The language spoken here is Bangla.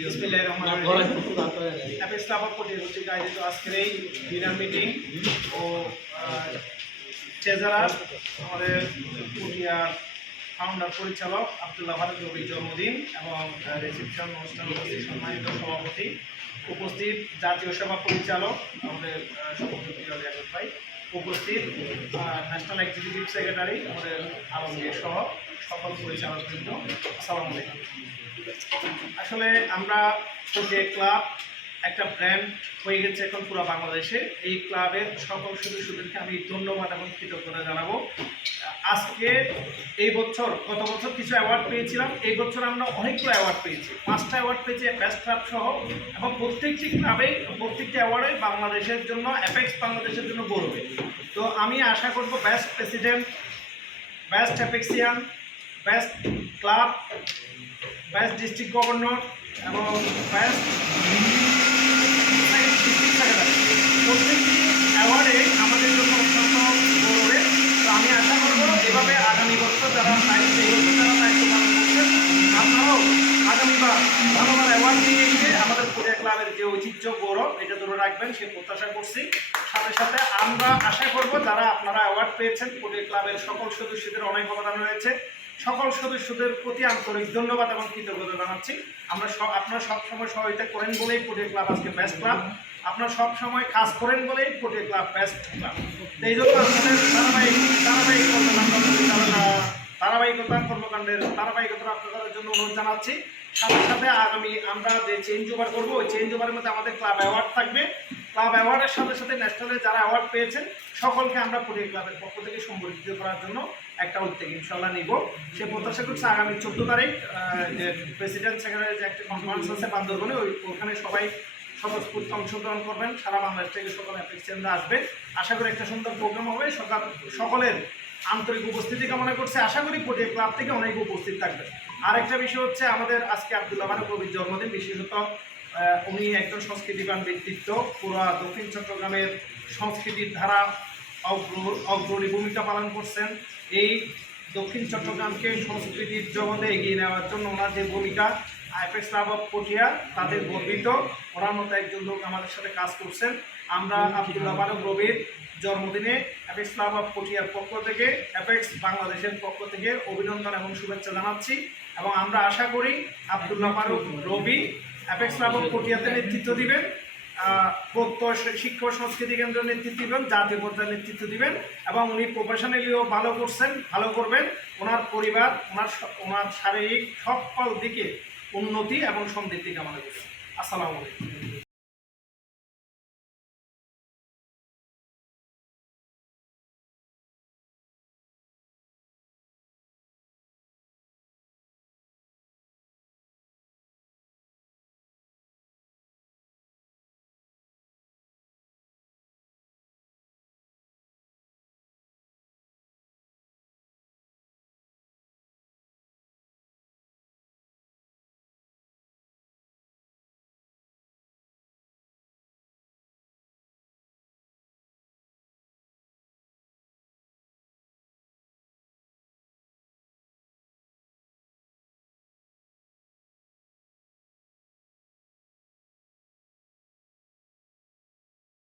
বিসমিল্লাহির রহমানির রহিম। অ্যাপেক্স ক্লাব অফ পটিয়া কর্তৃক আয়োজিত আজকের এই ডিনার মিটিং ও ট্রেজারার আমাদের পটিয়ার ফাউন্ডার পরিচালক আব্দুল্লাহ ফারুক রবির জন্মদিন এবং রিসেপশন অনুষ্ঠান সম্মানিত সভাপতি উপস্থিত, জাতীয় সভা পরিচালক আমাদের সভাপতি লিয়াকত ভাই উপস্থিত, ন্যাশনাল এক্সিকিউটিভ সেক্রেটারি আমাদের আলমগীর সহ সকল পরিচালকবৃন্দ, আসসালামু আলাইকুম। আসলে আমরা পটিয়া ক্লাব একটা ব্র্যান্ড হয়ে গেছে এখন পুরো বাংলাদেশে। এই ক্লাবের সকল সদস্যদেরকে আমি ধন্যবাদ এবং কৃতজ্ঞতা জানাবো। আজকে এই বছর, গত বছর কিছু অ্যাওয়ার্ড পেয়েছিলাম, এই বছর আমরা অনেকগুলো অ্যাওয়ার্ড পেয়েছি, 5টা অ্যাওয়ার্ড পেয়েছি বেস্ট ক্লাব সহ, এবং প্রত্যেকটি ক্লাবেই প্রত্যেকটি অ্যাওয়ার্ডে বাংলাদেশের জন্য, অ্যাপেক্স বাংলাদেশের জন্য গৌরবে। তো আমি আশা করব best president, best অ্যাপেক্সিয়ান, best club, best district governor এবং বেস্ট ডিস্ট্রিক্ট সেক্রেটারি, প্রত্যেকটি অ্যাওয়ার্ডে আমাদের জন্য অত্যন্ত গৌরবে। তো আমি আশা করবো এভাবে আগামী বছর যারা দায়িত্ব পালন করছেন, আপনারাও আগামীবার ভালো ভালো অ্যাওয়ার্ড নিয়ে গিয়ে আমাদের পটিয়া ক্লাবের যে ঐতিহ্য গৌরব এটা ধরে রাখবেন সে প্রত্যাশা করছি। সাথে সাথে আমরা আশা করব যারা আপনারা অ্যাওয়ার্ড পেয়েছেন, পটিয়া ক্লাবের সকল সদস্যদের অনেক অবদান রয়েছে, সকল সদস্যদের প্রতি আন্তরিক ধন্যবাদ এবং কৃতজ্ঞতা জানাচ্ছি। আপনারা সবসময় সহযোগিতা করেন বলেই পটিয়া ক্লাব আজকে বেস্ট ক্লাব, আপনারা সবসময় কাজ করেন বলেই পটিয়া ক্লাব বেস্ট ক্লাব। এই জন্য আপনাদের ধারাবাহিকতা আপনাদের জন্য অনুরোধ জানাচ্ছি। সাথে সাথে আগামী আমরা যে চেঞ্জ ওভার করবো, ওই চেঞ্জ ওভারের মধ্যে আমাদের ক্লাব অ্যাওয়ার্ড থাকবে। ক্লাব অ্যাওয়ার্ডের সাথে সাথে ন্যাশনালে যারা অ্যাওয়ার্ড পেয়েছেন সকলকে আমরা পটিয়া ক্লাবের পক্ষ থেকে সম্বর্ধিত করার জন্য একটা উদ্যোগ ইনশাল্লাহ নিব। সে প্রত্যাশা করছে আগামী 14 তারিখ যে প্রেসিডেন্ট সেক্রেটারি যে একটা কনফারেন্স আছে বান্দরবনে, ওখানে সবাই স্বতঃস্ফূর্ত অংশগ্রহণ করবেন। সারা বাংলাদেশ থেকে সকল অ্যাপেক্সিয়ানরা আসবে। আশা করি একটা সুন্দর প্রোগ্রাম হবে। সকলের আন্তরিক উপস্থিতি কামনা করছে। আশা করি পটিয়া ক্লাব থেকে অনেক উপস্থিত থাকবে। আরেকটা বিষয় হচ্ছে আমাদের আজকে আব্দুল্লাহ ফারুক রবির জন্মদিন। বিশেষত উনি একজন সংস্কৃতিবান ব্যক্তিত্ব, পুরো দক্ষিণ চট্টগ্রামের সংস্কৃতির ধারা অগ্রণী ভূমিকা পালন করছেন। এই দক্ষিণ চট্টগ্রামকে সংস্কৃতির জগতে এগিয়ে নেওয়ার জন্য ওনার যে ভূমিকা, অ্যাপেক্স ক্লাব অফ পটিয়া তাদের গর্বিত। ওনার মতো একজন লোক আমাদের সাথে কাজ করছেন। আমরা আব্দুল্লাহ ফারুক রবির জন্মদিনে অ্যাপেক্স ক্লাব অফ পটিয়ার পক্ষ থেকে, অ্যাপেক্স বাংলাদেশের পক্ষ থেকে অভিনন্দন এবং শুভেচ্ছা জানাচ্ছি। এবং আমরা আশা করি আব্দুল্লাহ ফারুক রবি অ্যাপেক্স ক্লাব অফ পটিয়াতে নেতৃত্ব দিবেন, প্রত্যয় শিক্ষা সংস্কৃতি কেন্দ্রের নেতৃত্ব দিবেন, জাতীয় পর্যায়ে নেতৃত্ব দিবেন, এবং উনি প্রফেশনালিও ভালো করবেন। ওনার পরিবার, ওনার শারীরিক সকল দিকে উন্নতি এবং সমৃদ্ধি কামনা করছেন। আসসালামু আলাইকুম।